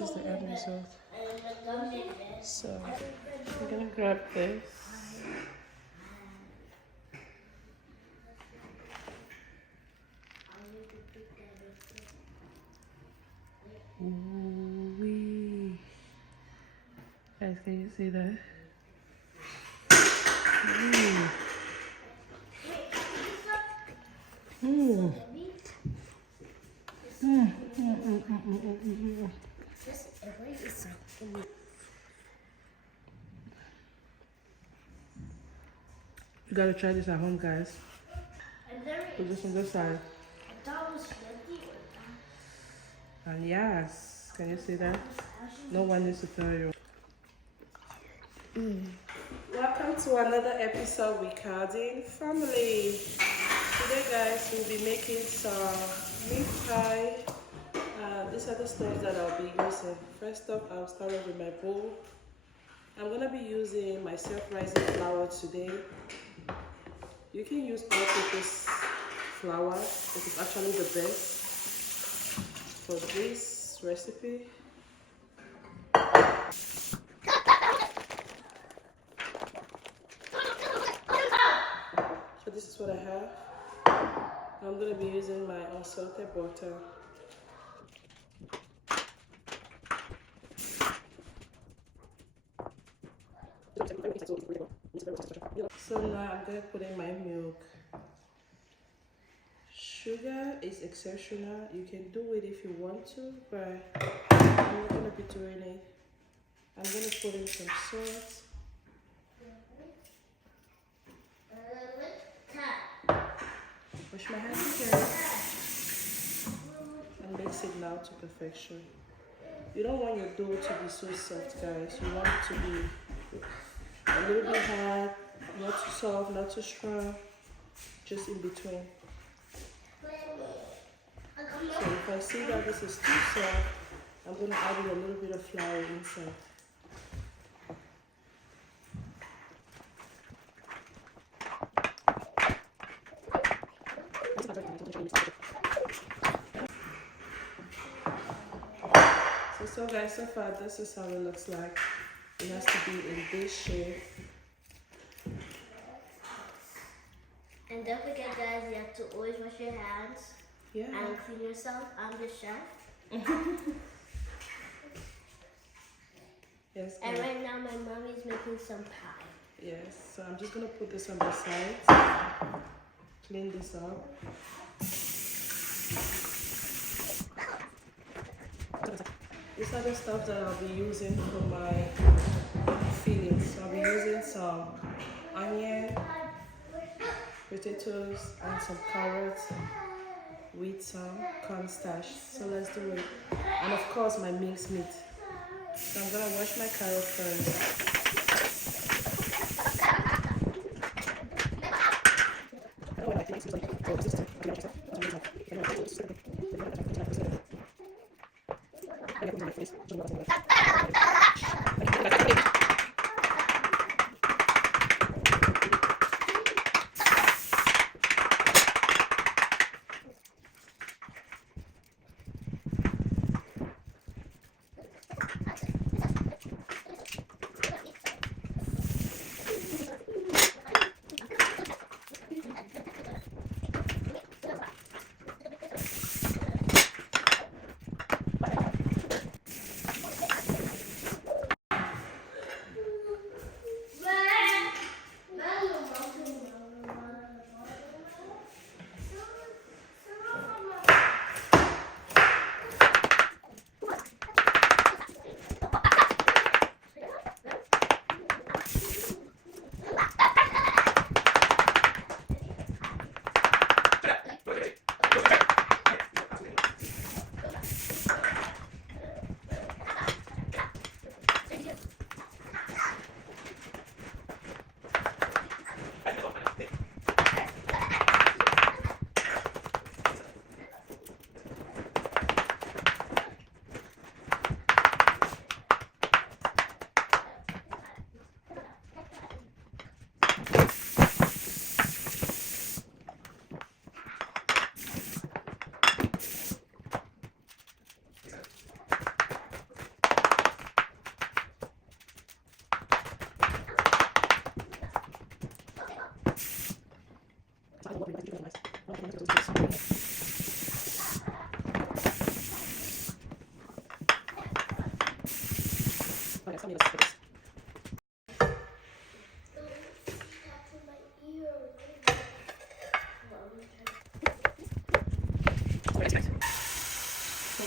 is the end result. So I'm gonna grab this. Ooh-wee. Guys, can you see that? Mm. Mm. Mm. You gotta try this at home, guys. Put this on the side. And yes, can you see that? No one needs to tell you. Welcome to another episode with Cardin Family. Today, guys, we'll be making some meat pie. These are the stuff that I'll be using. First up, I'll start off with my bowl. I'm gonna be using my self-rising flour today. You can use all-purpose flour. It is actually the best for this recipe. So this is what I have. I'm going to be using my unsalted butter. So now I'm going to put in my milk. Sugar is exceptional. You can do it if you want to, but I'm not going to be doing it. I'm going to put in some salt. Wash my hands again and mix it now to perfection. You don't want your dough to be so soft, guys. You want it to be a little bit hard, not too soft, not too strong, just in between. So if I see that this is too soft, I'm going to add a little bit of flour inside. So guys, so far this is how it looks like. It has to be in this shape. And don't forget, guys, you have to always wash your hands and clean yourself. I'm the chef. Yes. And right now my mommy is making some pie. Yes. So I'm just gonna put this on the side. Clean this up. These are the stuff that I'll be using for my fillings. So I'll be using some onion, potatoes, and some carrots with some cornstarch. So let's do it. And of course my minced meat. So I'm gonna wash my carrots first.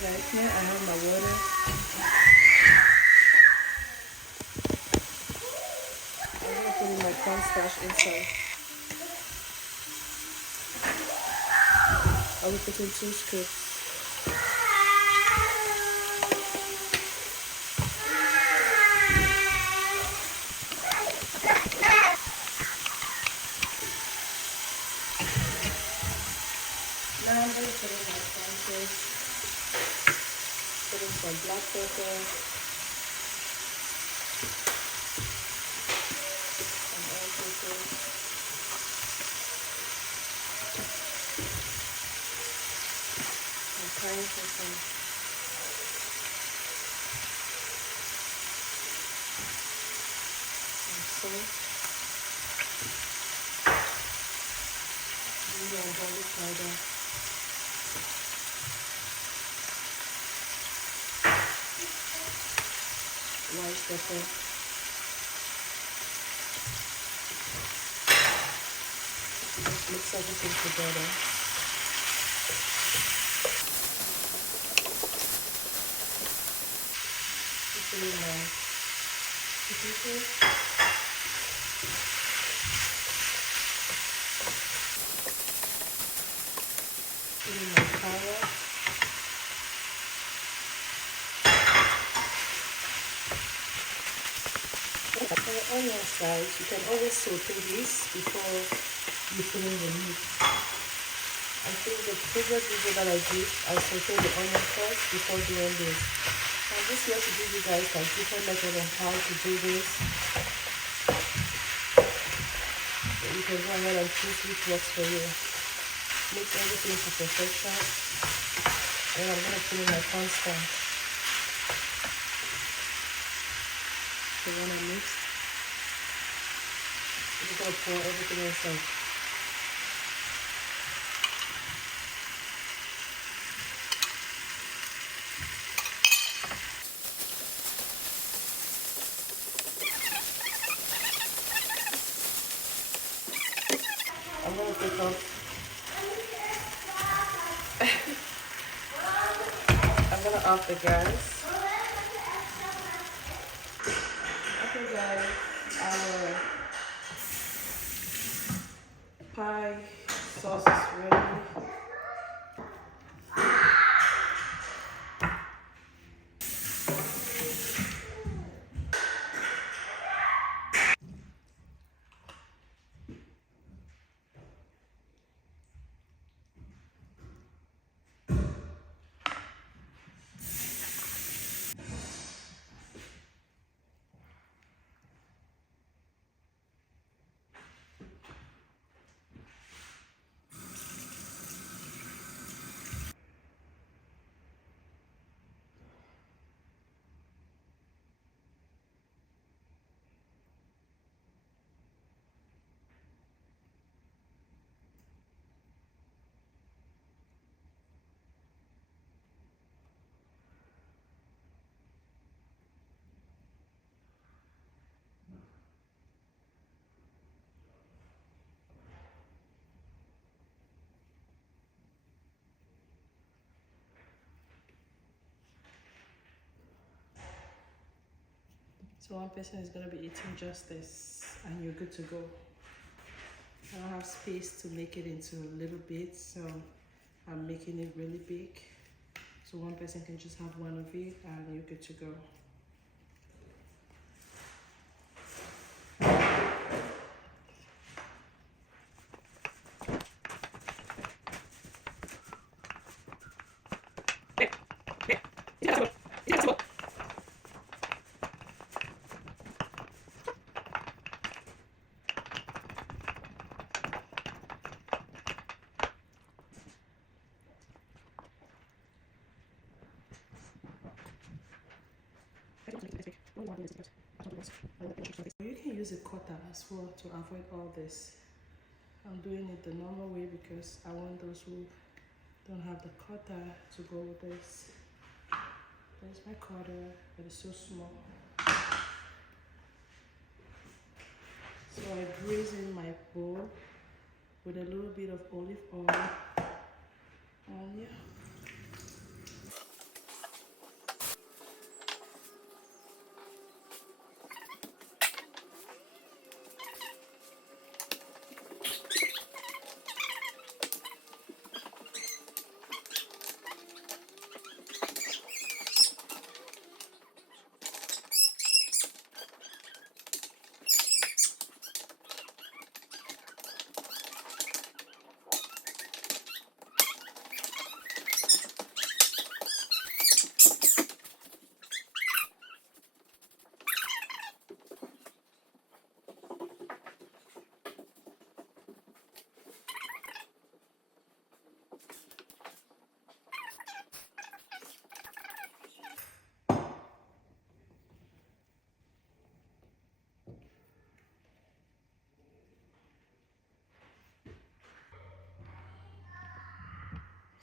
guys, now I have my water. I'm gonna put in my cornstarch inside. I will put in 2 scoops. Now I'm going to put in my pancakes, put in some black pepper, some all pepper, some cayenne pepper, some salt, ginger and garlic powder. White pepper, just mix everything together. Put in my potatoes, put in my carrot, for the onion slice. You can always saute this before you put in the meat. I think the previous video that I did, I sauteed the onion first before doing this. I'm just here to give you guys a different method on how to do this. So you can go ahead and choose which works for you. Mix everything to perfection. And I'm going to put in my cornstarch. So when I mix, I'm just going to pour everything inside. I'm going to take off. I'm going to off the gas. Okay guys, our pie sauce is ready. So one person is going to be eating just this and you're good to go. I don't have space to make it into little bits, so I'm making it really big. So one person can just have one of it and you're good to go. You can use a cutter as well to avoid all this. I'm doing it the normal way because I want those who don't have the cutter to go with this. There's my cutter, but it's so small. So I braise in my bowl with a little bit of olive oil. And yeah.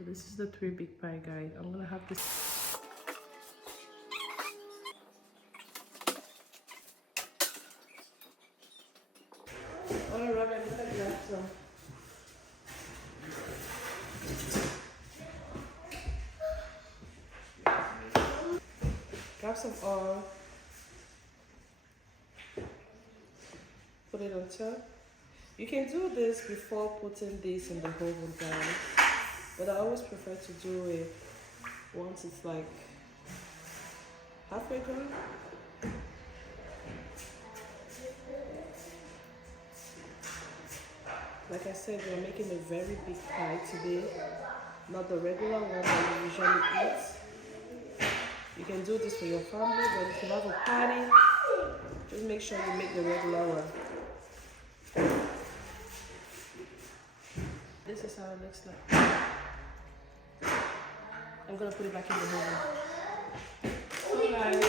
So this is the 3 big pie, guys. I'm gonna have this. Alright, Robin, look at that. So. Grab some oil. Put it on top. You can do this before putting this in the oven, guys. But I always prefer to do it once it's like halfway done. Like I said, we're making a very big pie today, not the regular one that you usually eat. You can do this for your family, but if you have a party, just make sure you make the regular one. This is how it looks like. I'm gonna put it back in the oven. So guys,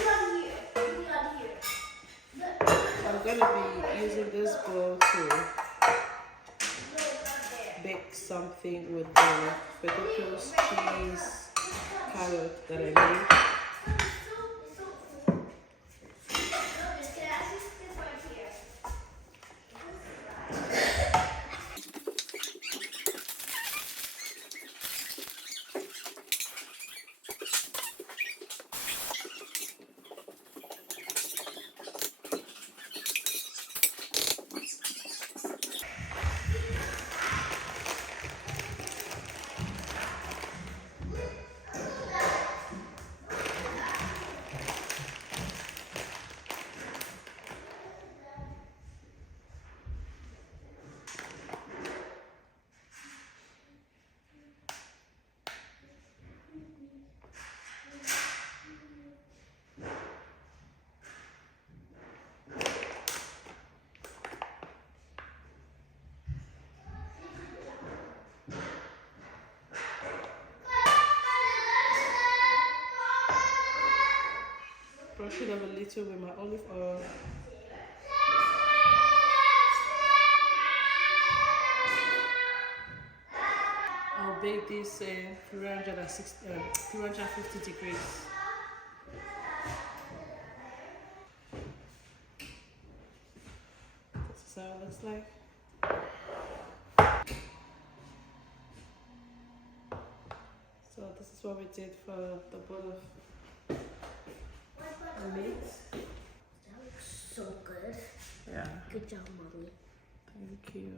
I'm gonna be using this bowl to bake something with the potatoes, cheese, carrot that I made. Brush it up a little with my olive oil. I'll bake this 350 degrees. This is how it looks like. So this is what we did for the bowl of meat. That looks so good. Yeah. Good job, Mommy. Thank you.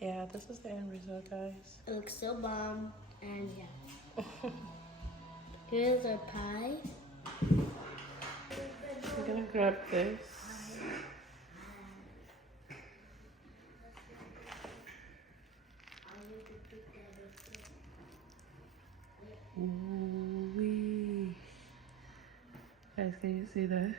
Yeah, this is the end result, guys. It looks so bomb, and yeah. Here's our pie. I'm gonna grab this. Ooh-wee. Guys, can you see that?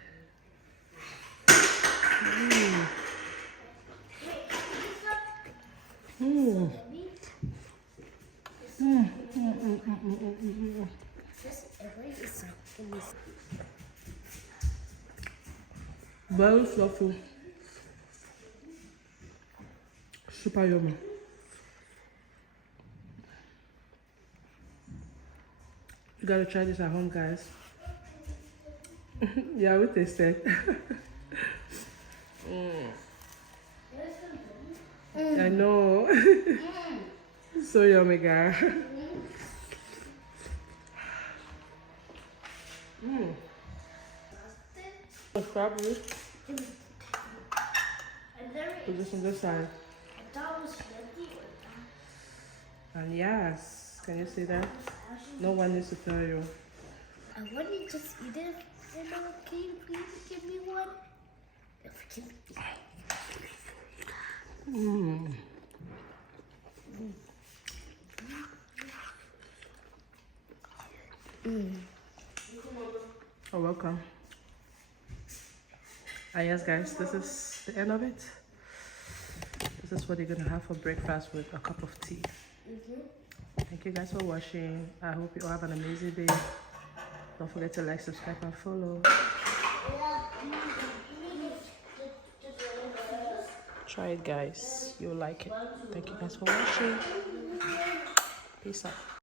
Very fluffy. Super yummy. You gotta try this at home, guys. Yeah, we tasted. I know. So yummy, guys. Stop this. Put this on this side. And yes, can you see that? No one needs to tell you. I want to just eat it. And can you please give me one? Oh, welcome. Yes, guys, this is the end of it. This is what you're gonna have for breakfast with a cup of tea. Thank you guys for watching. I hope you all have an amazing day. Don't forget to like, subscribe, and follow. Try it, guys. You'll like it. Thank you guys for watching. Peace out.